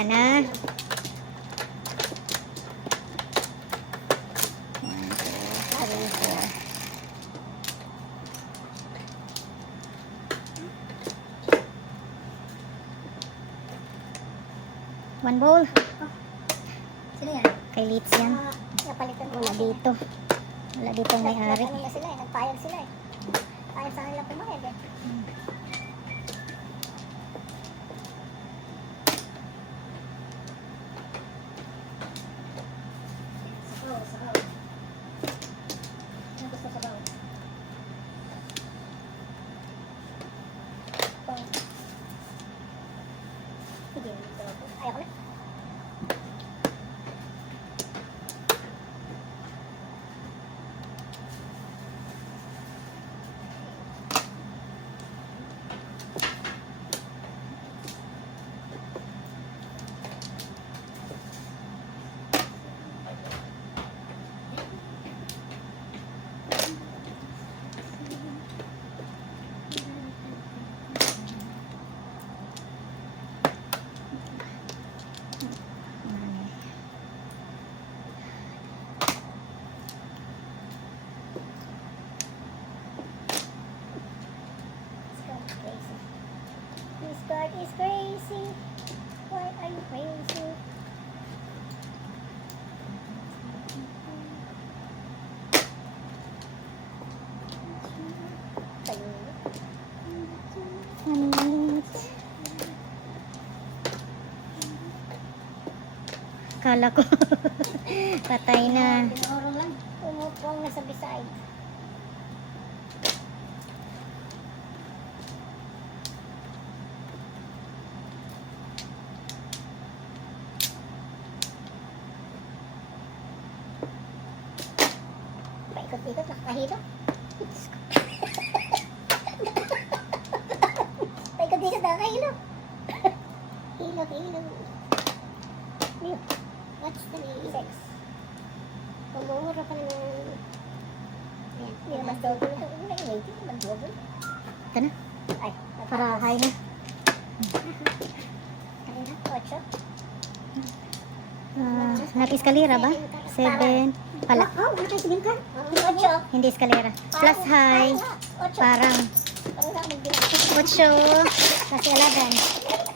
Wala na. 1 bowl. Sino yan? Kay Litz yan. Napalitan ko. Wala dito. Wala dito ang may-ari. Ano na sila eh, nagpayag sila eh. Payag sa kanila pumayag eh. Sabaw, sabaw. Ano gusto sabaw? Sige, ayaw ko na. This God is crazy. Why are you crazy? Kala ko patay na. Pinurong lang. Umupong na sa beside. Paikot-ikot, nakakahilo. Paikot-ikot, nakakahilo. Hilo, hilo. What's the name? Sex. Pumumura pa naman. Ayan, hindi naman double. Hindi naman double. Ito na. Ay, Para high na. kanina, 8. Nag-eskalera ba? 7. Pala. Oh, ano kayo sabihin ka? 8. Hindi eskalera. Plus high. 8. Parang Parang na magbilang. 8. Plus 11.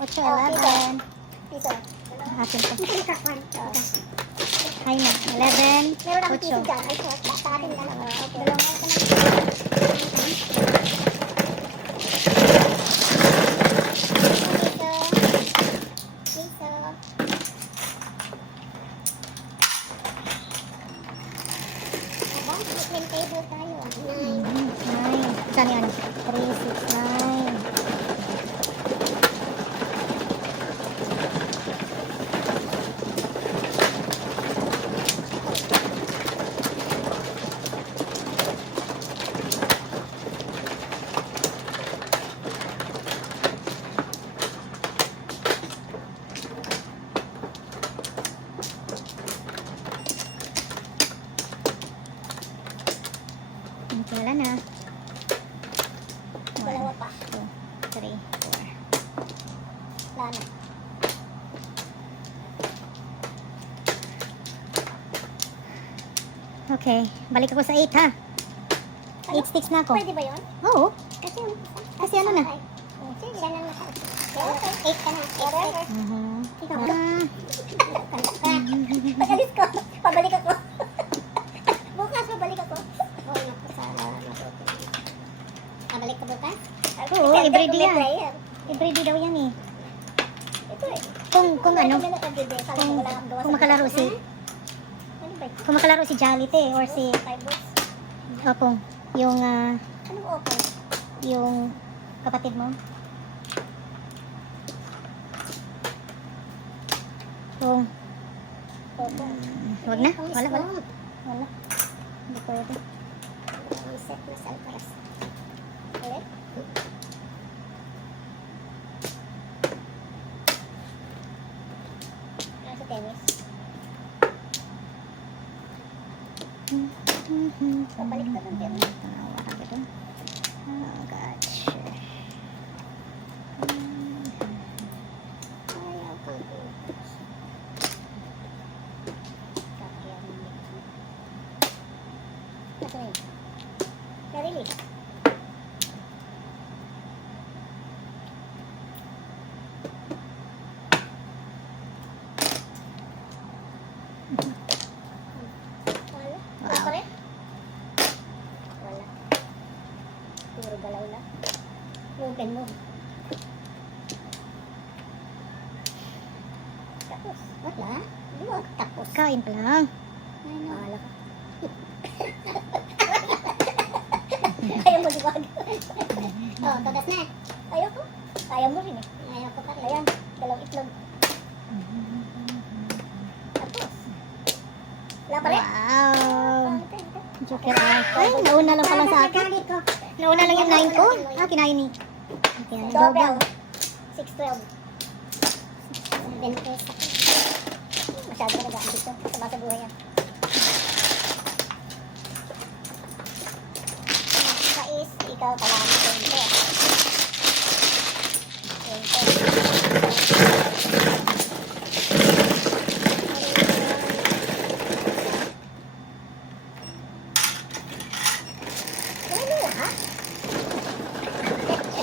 8, 11. Piso. Atin to. Piso ka, Juan. High na. 11. Meron akong piso 8. dyan. Ay, sa atin na lang. Dalawang ako na. Piso. Abang, treatment table tayo. 9. Saan yan? 3, 6, 9. Wala na. Dalawa pa. 2, 3, 4. Wala na. Okay. Balik ako sa 8 ha. 8 sticks na ako. Pwede ba yun? Oo. Kasi ano na? Sige, yan lang naka. Okay, 8 ka na. Whatever. Ikaw ba? Pagalis ko. Pabalik ako. Bukas, pabalik ako. Oh, naku, sana matuto. Pabalik ka bukas? Oo, everyday yan. Player. Everyday daw yan eh. Ito eh. Kung ano, Wala ka everyday. Sabi ko, wala kang gawa kung sa makalaro bukas. si, Ano ba ito? kung makalaro si Jolite or si, 5 bucks. Opong, yung, Anong open? yung kapatid mo. Kung, Open. wag na, wala. Wala. Hindi pwede. Ang set na sa Alcaraz. Ulit? Sa tennis. Pabalik ka ng tennis. Wala ka dun. Oh, gosh. Ayaw kang Bilis. Wala. Wala Wow. pa rin? Wala. Puro galaw lang. Open mo. Tapos. Wala. Luwag. Tapos. Kain pa lang. Ay, no. Wala ka. Ayaw mo liwag. Oh, tagas na. Ayaw ko. Ayaw mo rin eh. Ayaw ko pa rin. Ayan. Dalawang itlog. Tapos. Wala pa rin? Wow. Ante, ante. Joker ay. Ay, nauna lang pala sa akin. Nauna lang yung 9 ko. Ah, kinain ni. Kinain ni Double. Double. 612. 7 pesos. Masyado ka nag-aan dito. Sama sa buhay yan. Sais, ikaw pala ang 20. Ano ha?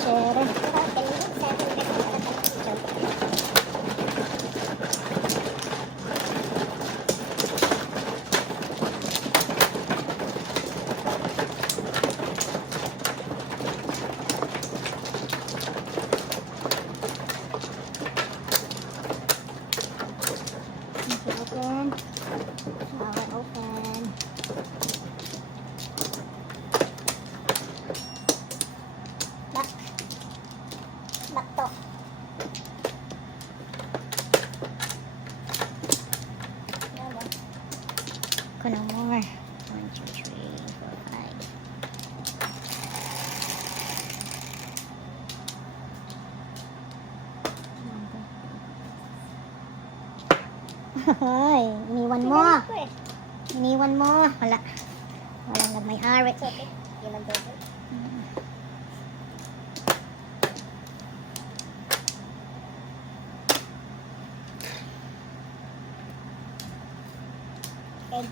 Sure. Open. Flower open. Back. Back to. Yan mo. Kuno more. 1, 2, 3, 4, 5. Ay, iniwan mo. Pinalik ko eh. Iniwan mo. Wala. Walang nagmay-ari. It's okay. Hindi man double. Egg.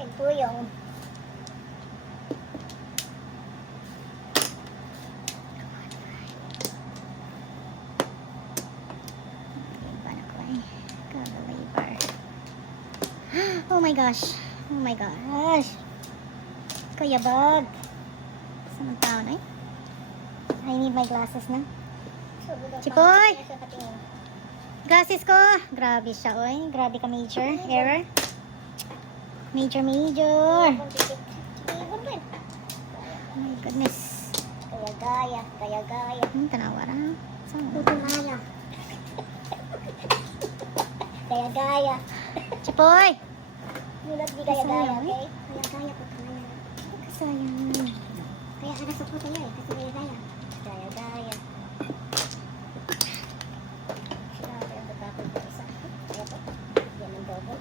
Egg po yung Paano ko eh? Kaka-labor. Oh my gosh. Oh my gosh. Kuya Bog. Saan tao na eh? I need my glasses na. Chipoy! Glasses ko! Grabe siya, oy. Grabe ka, major. Error. Major. Oh my goodness. Kaya gaya. Tanawara. Saan? Putumala. Gaya. Chipoy! Nulot di gaya, Sayang, okay? Gaya po kanya. Sayang. Kaya anas ako sa'yo eh, kasi gaya. Gaya. Sinabi ang tatapos ng isa. Kaya po, yan ang double.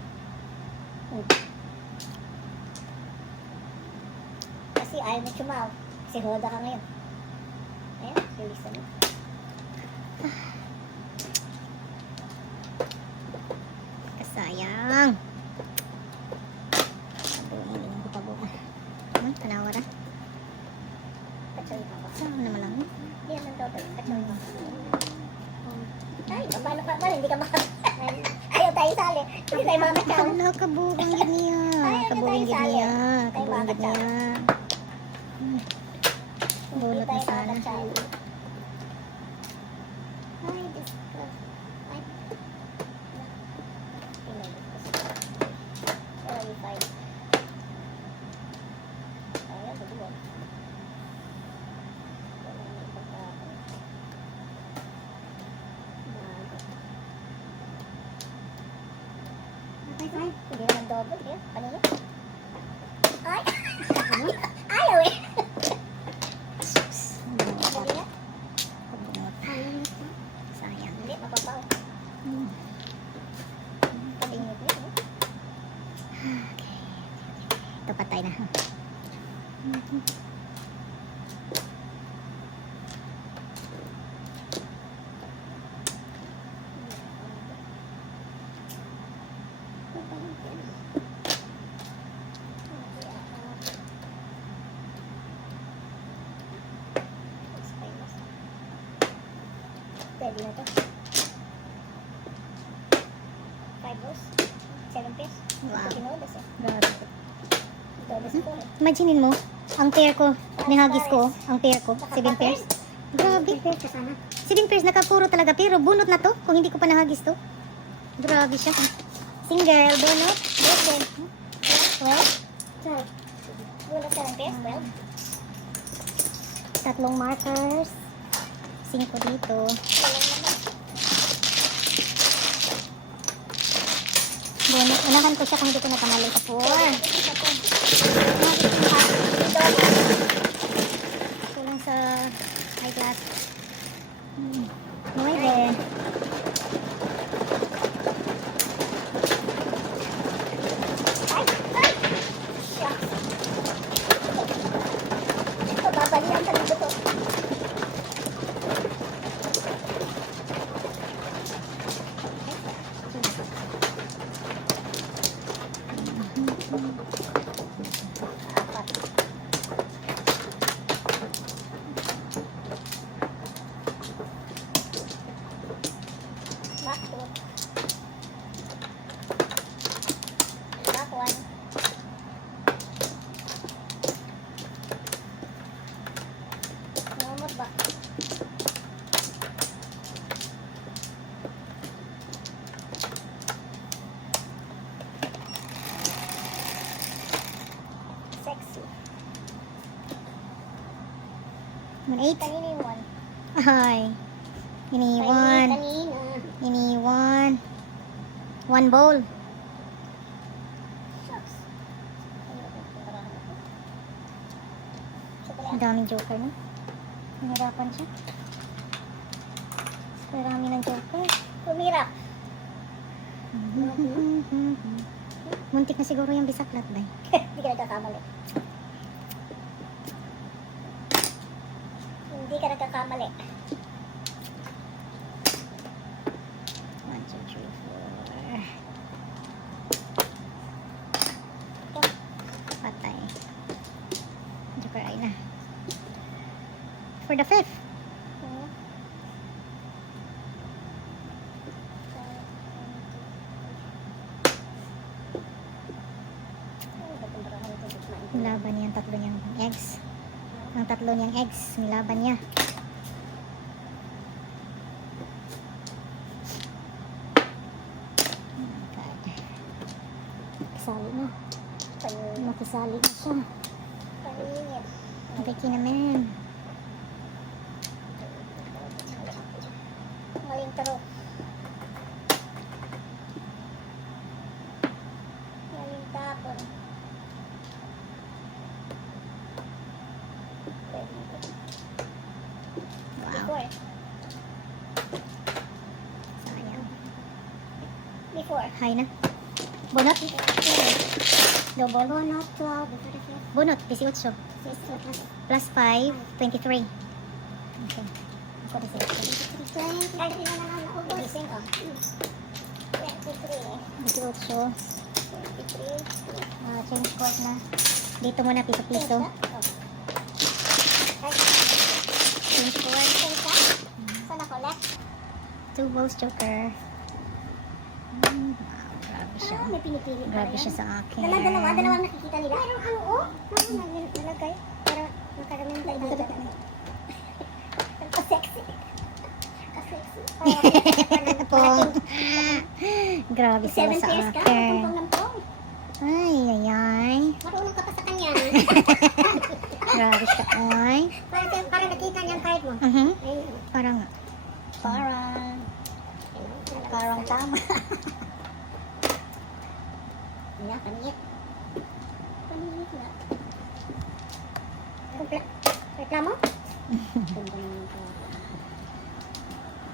Kasi ayaw na chumaw. Kasi hoda ka ngayon. Ayan, bilisan mo. Kasayang. Tabuhin din ko tabo. Tanawara. Patsoy ka ba? Saan naman lang? Yan ang double. Patsoy ka. Ay, paano ka ba? Hindi ka ayaw tayo sali. Hindi tayo makakaw. Wala, kabuang yun niya. Ay, Kabuang yun ano tayo niya. sali? Kabuang yun niya. Dulot na sana. Ay, Diyos ko. Ay. Sorry, fine. Ayan, sabi mo. Wala na ipagkakon. Okay, fine. Hindi naman double. Yan, kanina. Ay! Ayaw eh! Dali na. Sayang. Hindi, mapapaw. Kabingit niya. eh. Ito patay na. Pwede na to. 5 balls. 7 pairs. Wow. Tinodas eh. Grabe. Tinodas ko eh. Imaginein mo, ang pair ko, nihagis ko, ang pair ko, 7 pairs. Grabe. 7 pairs kasama. 7 pairs nakapuro talaga, pero bunot na to, kung hindi ko pa nahagis to. Grabe siya. Single, bunot, broken. 12. Wala 7 pairs. 12. Tatlong markers. 5 dito. Bunot. Unahan ko siya kung hindi ko nakamali sa 4. Ito lang sa eyeglass. Nueve. Babalian talaga to. Back one. Back one. Number back. Sexy. 8. Kanina yung one. Ay. Iniwan. Kanina. Iniwan. 1 bowl. Shucks. Ang daming joker no? Nahirapan siya. Marami ng joker. Pumirap. Muntik na siguro yung bisaklat ba? Hindi ka nagkakamali. Hindi ka nagkakamali. 1, 2, 3, 4. Patay. Joker ay na. For the 5th. Nilaban niya ang tatlo niyang eggs. Ang tatlo niyang eggs, nilaban niya. Oh my God. Kisali na. Makisali na siya. Paningit. Ang peki naman. Maling taro. Maling tapon. Wow. Before. Sayang. Before. High na. Bunot. Double. Bonot 12. Before the fifth. Bunot, 18. Plus 5, 23. Okay. Ako 18. 23 na naman naubos. 23. 18. 23. Change court na. Dito muna, piso-piso. Change court. Saan ako left? 2 balls joker. Wow, grabe siya. May pinipili. Grabe siya sa akin. Dalawa nakikita nila. Pero ano oh? Nalagay. Para magkagamin tayo dito. Ka-sexy. Ka-sexy. Pong. Grabe sila 7 sa pairs ka. akin. Lampong. Ay, ay, ay. Marunong ka pa sa kanya. Grabe siya, ay. Para nakita niya ang card mo. Ayun. Parang nga. Parang tama. Wala, paningit. Paningit na. Reklamo?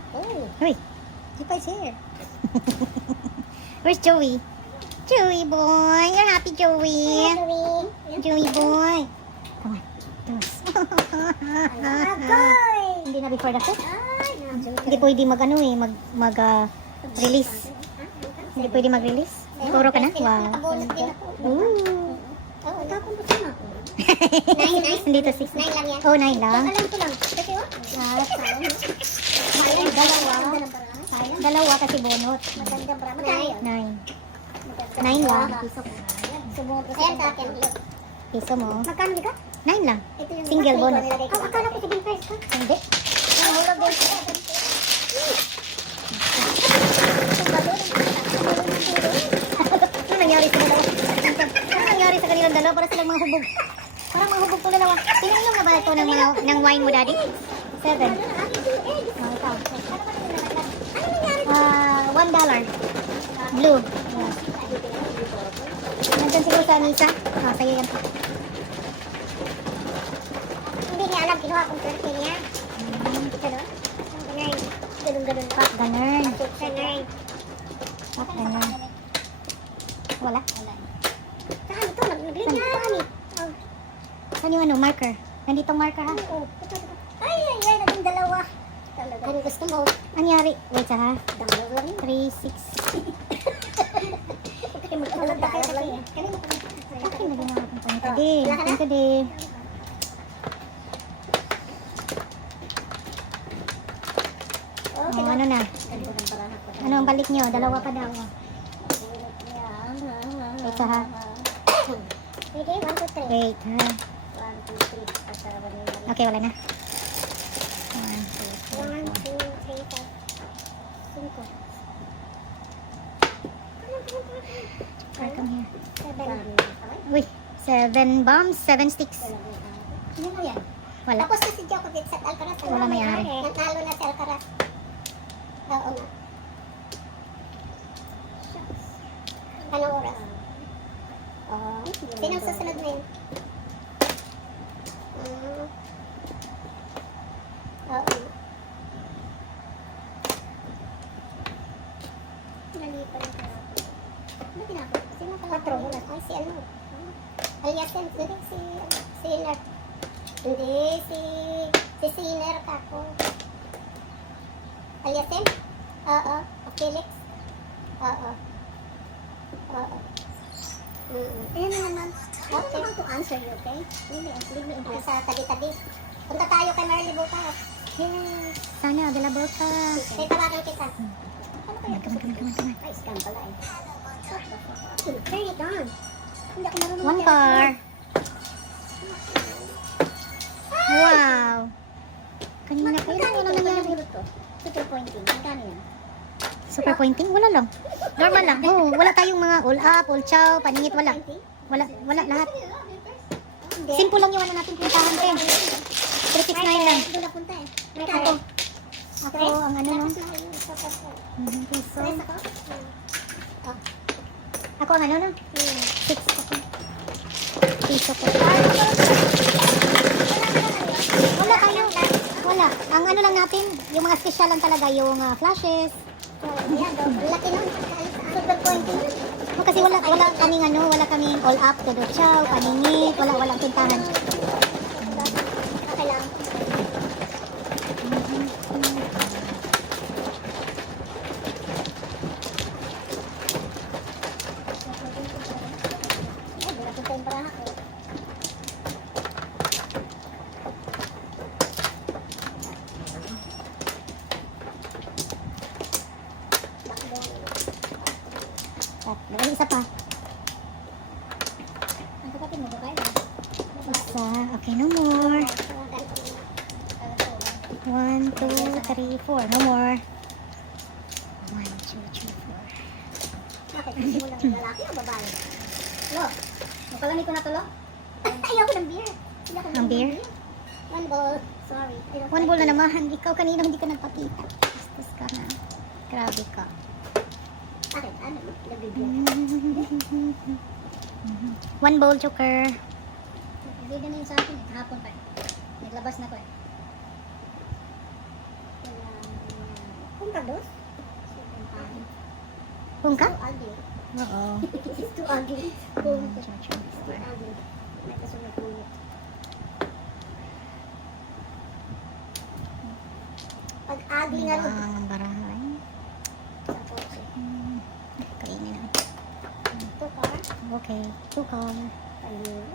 Oh, Uy, Jupai's here. Where's Joey? Joey boy, you're happy Joey. Joey boy. Come on, do this. Agoy! Hindi na before the fifth. Ay, Hindi pwede release. Hindi pwede mag-release. Turo ka na? Wow. Nakabonus din ako. Ooh. Oo, tapon ko siya. Dito 6. 9 lang yan. Oh, 9 lang. Alam ko lang. Kasi oh. Dalawa kasi bonot. Magandang bra. Magkano yun? 9. 9 lang. Ayan sa akin. Piso mo. Magkano di ka? 9 lang. Ito yung Single bonus. Oh, akala ko sige first ka. Hindi. Nahulog din. Ano nangyari sa dalawa? Ano nangyari sa kanilang dalawa? Para silang mga hubog. Parang mga hubog to dalawa. Pinainom na ba ito ng wine mo, Daddy? 7. $1. Blue. Yeah. Nandun siguro sa Anisa. Ah, sa'yo yan. Hindi niya alam, kinuha kong turkey niya. Ganun. Ganun pa. Ganun. Ganun. Ganun. Wala. Saan ito? Nag-green na. Oh. Saan yung ano? Marker. Nandito marker ha? Oh. Ay, naging dalawa. Ano gusto mo? Anyari? Wait ha. Dalawa lang. 3, 6. Kasi magkakalala lang yan. Akin na din ako ng punta di. Punta di. Oh, ano na? Ano ang balik nyo? Dalawa pa daw. Wait ha. Okay, 1, 2, 3. Wait ha. 1, 2, 3. Okay, wala na. 1, 1, 2, 2, 3, 4. 5. come here. 7. Uy, 7 bombs, 7 sticks. Ano mo yan? Wala. Tapos na si Djokovic sa Alcaraz. Wala may-ari. Natalo na si Alcaraz. Oo nga. Anong oras? Sinong susunod na yun? Oo. Nalipan na pala. Ano tinapos? Sino pala? 4 oras. Ay, si ano? Aliasen. Hindi, si Sinner. Hindi, si Sinner kako. Aliasen? Oo. Felix? Oo. Oo. Ayan na naman. Okay. To answer you, okay? Leave me in peace. Sa tabi-tabi. Punta tayo kay Marley bukas. Yes. Sana, available ka. Kaya tawagan kita. Come on, come on, come on, come on. Ay, scam pala eh. Turn it on. Hindi ako marunong. One car. Wow. Kanina pa yun. Ano nangyari? Super pointing. Magkano yan? Super pointing? Wala lang. Normal lang. Oh, wala tayong mga all up, all chow, paningit, wala. Wala lahat. Hindi. Simple lang yung ano natin puntahan, Ken. 369 lang. Doon na punta eh. Ako. Ako, ang ano no? Piso. Stress ako? Ako ang ano no? 6 ako. Piso ko. Wala tayo. Wala. Ang ano lang natin, yung mga special lang talaga, yung flashes. Yan, laki nun. Super pointing. Oh, kasi wala kaming ano, wala kaming all up, todo chow, paningit, walang tintahan. Okay lang. Ay, wala punta yung baraha ko. Tatlo. Ay, isa pa. Ang kapatid mo, babae na. Isa. Okay, no more. 1, 2, 3, 4. No more. 1, 2, 3, 4. Bakit? Gusto mo lang lalaki o babae? Lo, mapalamig ko na to, Lo? Ayoko ng beer. Hindi ako Ang beer? One ball. Sorry. One ball na naman. Ikaw kanina hindi ka nagpakita. Bastos ka na. Grabe ka. Bakit? Ano? Nag-beer. One bowl, Joker. Bida na yun sa akin. Hapon pa. Naglabas na ko eh. Kung ka dos? Kung ka? Too ugly. Oo. It's too ugly. Kung ka. Too ugly. May kasunod ulit. Pag ugly nga rin. Ang barahay. Sa kotse. Kainin na. Two car. Okay. 2 car. Ayun.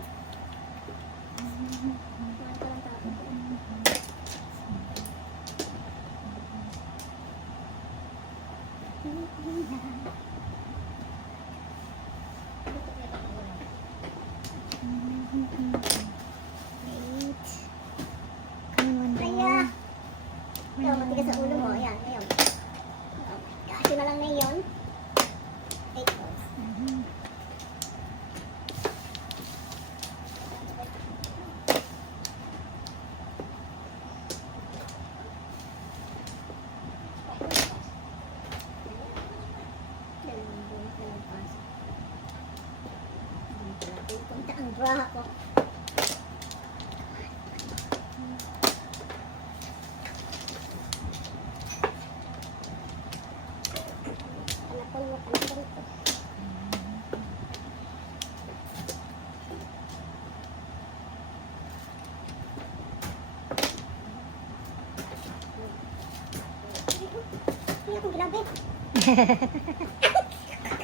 Grabe.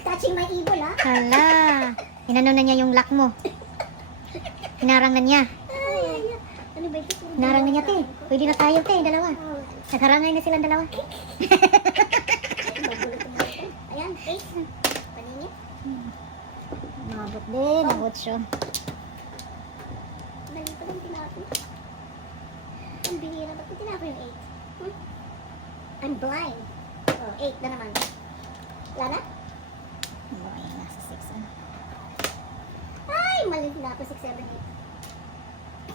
Touching my evil, ha? Hala. Inano na niya yung lock mo. Hinarang na niya. Ay. Ano ba ito? Hinarang na niya, te. Pwede na tayo, te. Dalawa. Nagharangay na silang dalawa. Ayan, face. Paningit. Mabot din. Mabot siya. Dali pa lang tinapon. Ang bihira. Ba't tinapon yung 8? I'm blind. Oh, 8 na naman. Wala na? Ay, nasa 6. Ay, mali na ako. 6, 7, 8.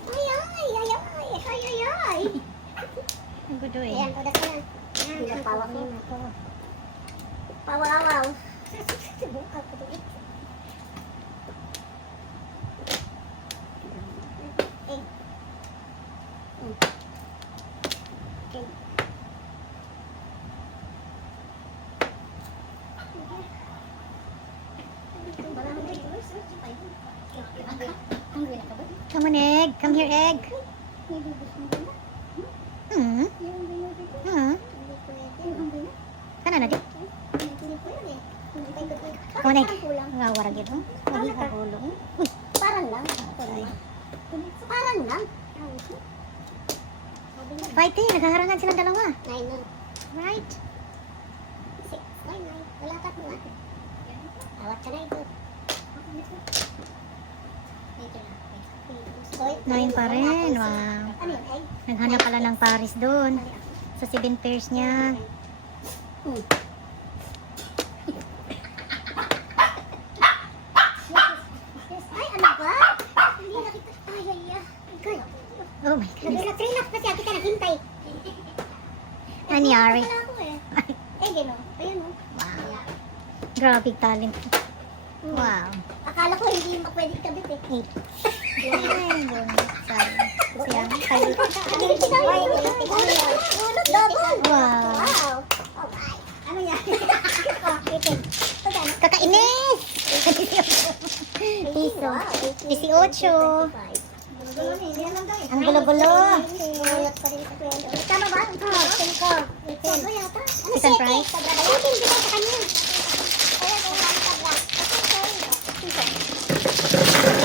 Ay, ay, ay, ay, ay, ay, ay. Ang gudo eh. Ayan, udas ka na. Pinapawak mo na ito. Pawawaw. Subukan ko ito. 8. Hungry na ka ba? Come on, egg. Come here, egg. May bibis mo ba na? Hmm. Yung bibis mo? Hmm. Hindi pwede. Yung hungry na? Kana na di. Hindi pwede. Hindi pwede. Come on, egg. Parang kulang. Ngawarag ito. Hindi ka hulong. Uy. Parang lang. Parang lang. Fight eh. Naghaharangan silang dalawa. 9 na. Right. 6. 9. Wala ka mo. Awat ka na ito. Ito na. 9 pa rin. Wow. Ano yun? Egg? Naghanap pala ng Paris doon. Sa 7 pairs niya. Ay, ano ba? Hindi na kita. Ay, ay, ay. Good. Oh my goodness. Nag-relax pa siya. Kita naghintay. Anyari. Wala ako eh. Eh, gano'n. Ayun o. Wow. Grabe talent. Wow. Akala ko hindi pwede ikabit eh. 8. Ay, bonus. Sorry. Siya. Kayo. Double. Wow. Wow. Okay. Ano yan? Oh, 18. Pagkano? Kakainis! Piso. 18. Ang gulo-gulo. Tama ba? Oo. 5. Tama yata. Ano Second prize? Ayun, hindi ba sa kanya? Ayun, ayun, tabla.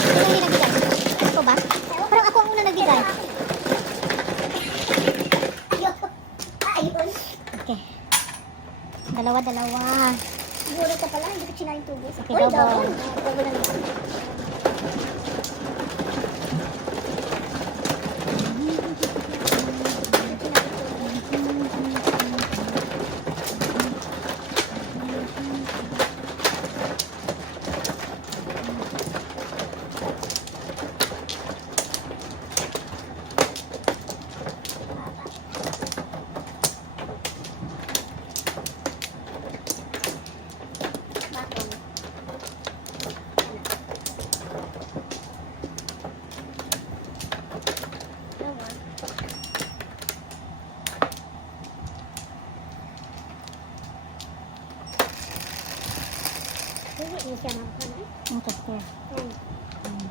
Sino yung nagbigay? Ako ba? Parang ako ang una nagbigay. Ayun. Okay. Dalawa-dalawa. Siguro ka pala, hindi ko sinayin tubig. Okay, double. Double na naman. Hindi siya makakuha. Okay, here.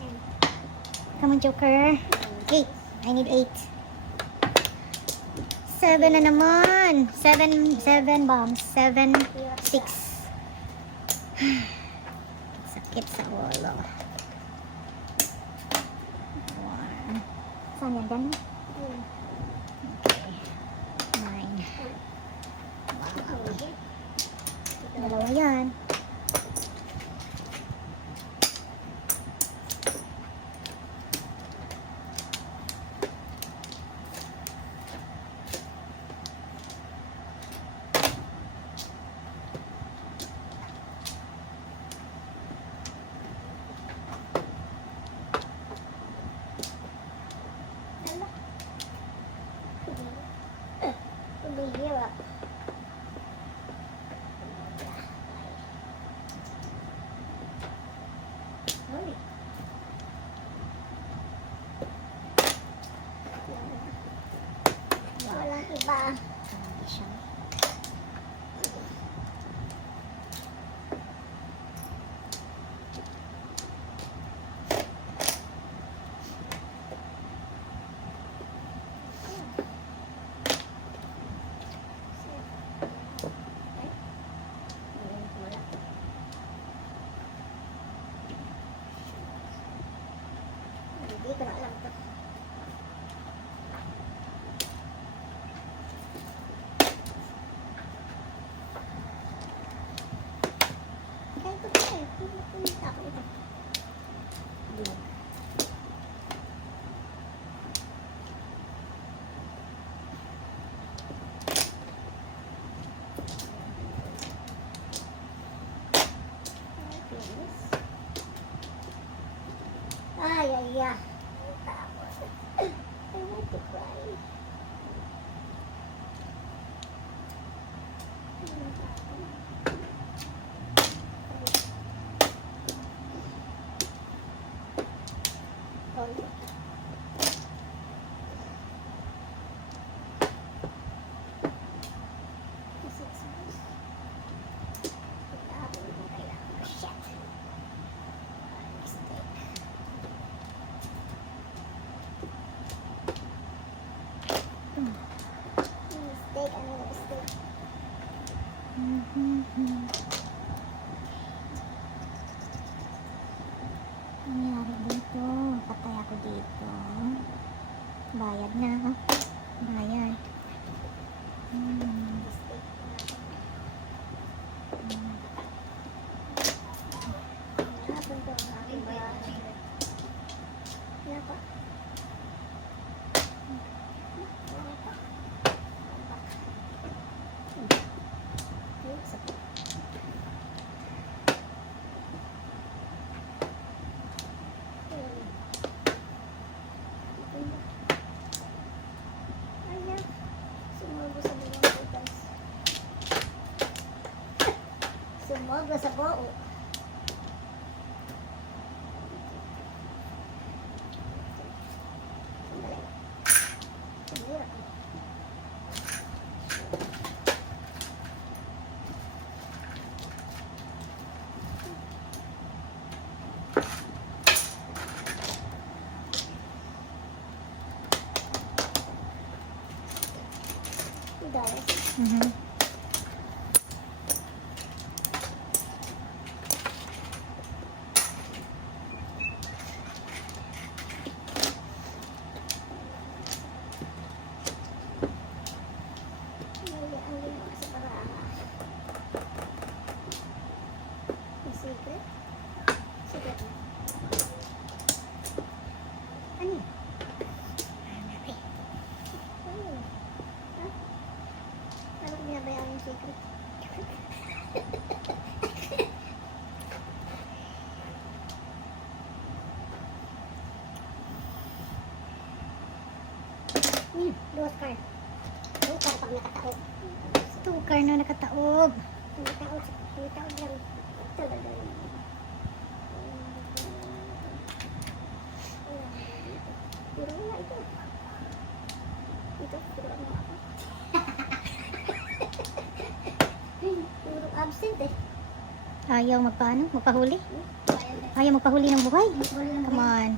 10. Come on, Joker. 8. I need 8. 7 na naman. 7 bombs. 7, 6. Sakit sa ulo. 1. Saan yan? Ganun? Okay. 9. Wow. Dalawa yan. Bihira. Walang iba. Hindi ko na alam to. Kaya ito pa eh. Pinita ako ito. Bilog. Ay, ay, ay. Tapos. I want to cry. Mistake, ano na mistake? Ang nangyari dito? Patay ako dito. Bayad na. Bayad. Mistake. Hapon to, aking bayan. Wala pa. Wala pa. Ay, isa pa. Ayan. Sumubo sa buong butas. Sumubo sa buo. Sandali. Sumira. Guys. Secret? Secret. Ano yun? Okay. Oh. Ha? Ano kung binabayaan yung secret? Duwas card. Duwas card pag nakataog. Tukar na nakataob. Nakataog lang. Talaga yun. Puro wala ito. Ito, puro ano ako. Puro absent eh. Ayaw magpaano? Magpahuli? Ayaw magpahuli ng buhay? Come on.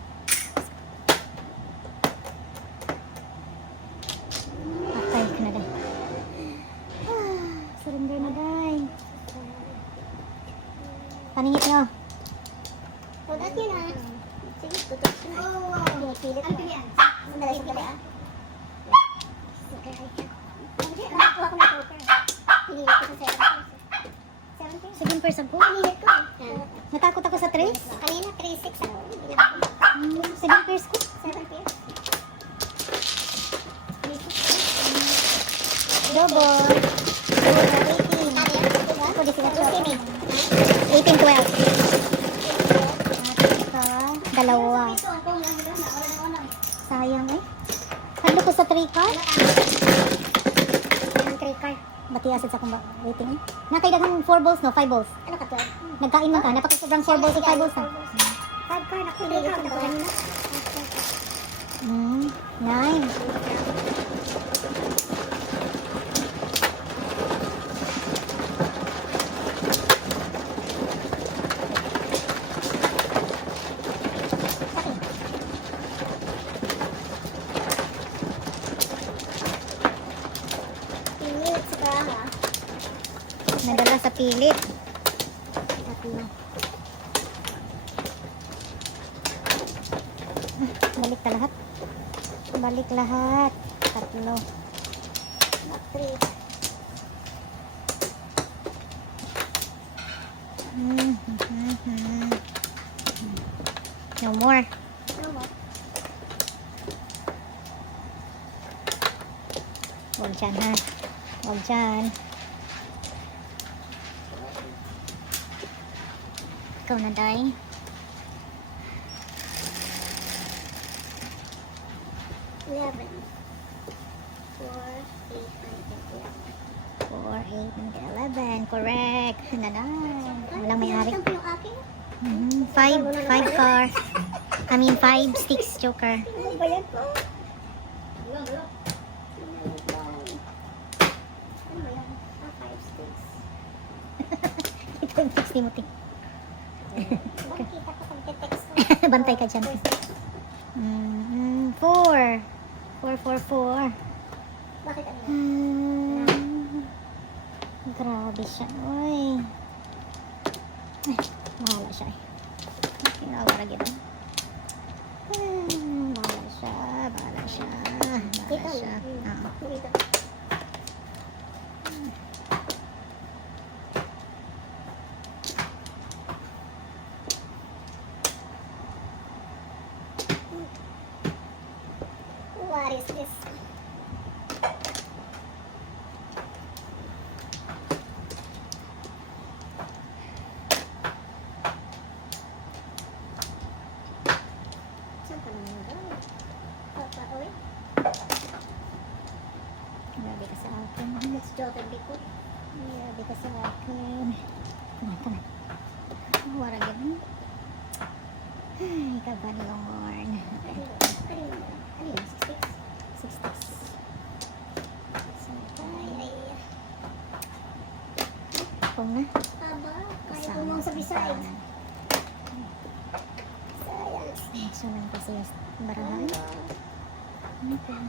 Patay ka na day. Surrender na day. Paningit nyo. Huwag yun ah. Sige, tutok ko na. Pinipilit mo. Sandali, sandali ah. Sige, nakakuha ko ng poker. Pinilit ko sa 7 7 pairs ang Pinilit ko eh. Natakot ako sa 3. Kanina 3-6 ako. 7 pairs ko. 7 pairs. Double. 18. Ako di sila 18, 12. Dalawa. Sayang eh. Halo ko sa 3 card. Ang 3 card. Bati asad sa akong waiting eh. Nakaidagang 4 balls no? 5 balls. Ano ka 12? Nagkain man ka. Napakasobrang 4 balls o 5 balls ha. 5 card ako. Pinilit ko kanina. 9. Pinilit sa baha. Nadala sa pilit. Balik ka lahat. Balik lahat. 3. Back 3. No more. No more. Huwag dyan ha. Huwag dyan. Ikaw na, Day. 11. 4, 8, 9, 10, 11. 4, 8, and 11. Correct. Nanay. Walang may-ari. Ito yung akin. 5 car. I mean 5 sticks joker. Ano ba yan po? Ano ba yan? 5 sticks. Ito yung text ni Muti. Nakikita ko pag te-text ko. Bantay ka dyan. 4. 4, 4, 4. Bakit ano? Grabe siya. Uy. Ay, bahala siya eh. Kinawara gito. Bahala siya. Bahala siya. Bahala siya. Oo. Dito. What is this? Saan ka naman ba? Papa, oy. Grabe ka sa akin. Let's joker biko. Grabe ka sa akin. Come on, come on. Wara gito. Ay, kabanlongon. Okay. Ano yun? 6 sticks? 6 sticks. Kung na. Aba, kaya ko mong sa beside. Science. Sunang kasi yung barahan. Okay.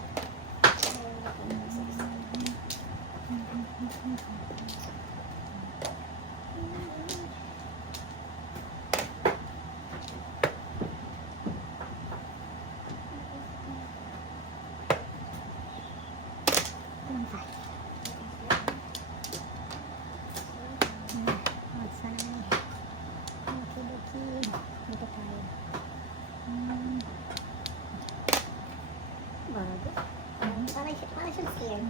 Parang siyang scared.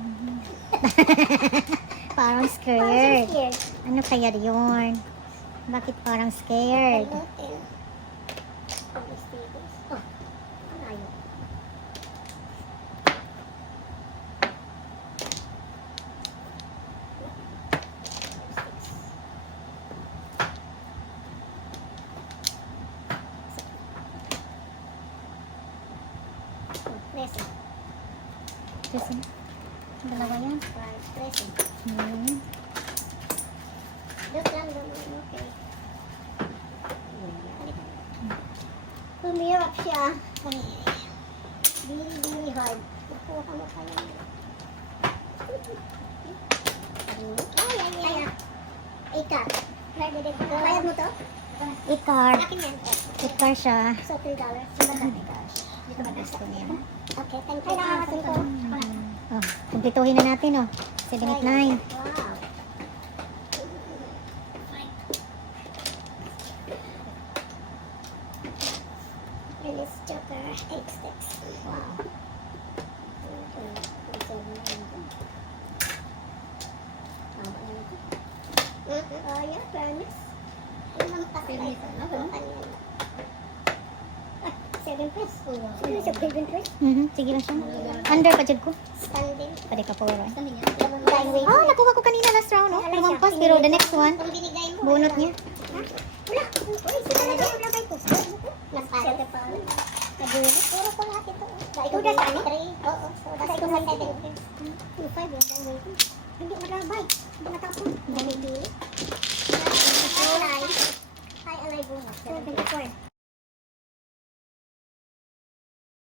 Parang Parang scared. siyang scared. Ano kaya yun? Bakit parang scared? Hotel. Oh, ano ayun? Present. Kasi, dalawa yan. Present. Hmm. Joke lang naman, okay. Humirap siya. Really, really hard. Kukuha mo pa yan. Ay, ay, ay. Ika. Bayad mo to? Ikar. Akin yan. Ikar siya. So, $3. Oh my gosh. Dito ba gusto niya? Okay, thank you. Kailangan ko. Oh, kumpletuhin na natin oh. 789. Wow. Release joker, 8 sticks. Wow. Oh, yeah, fairness. Limang pakalay ko. Ah, 7 press. Ano siya, 7 press? Sige lang siya. Under pa dyan ko. Standing. Pwede ka po right? Limang way. Oh, nakuha ko kanina last round oh. Lumampas pero the next one, Kung binigay mo, bunot niya. wala. Uy, sila na dyan. Lagay ko. Nagpala. Puro ko lahat ito. Ito na sa 3. Oo. Kasi ito sa 7. 2-5 yan. Hindi marabay. Hindi matapon. Dali-dili. Ay, alay bunga. 74.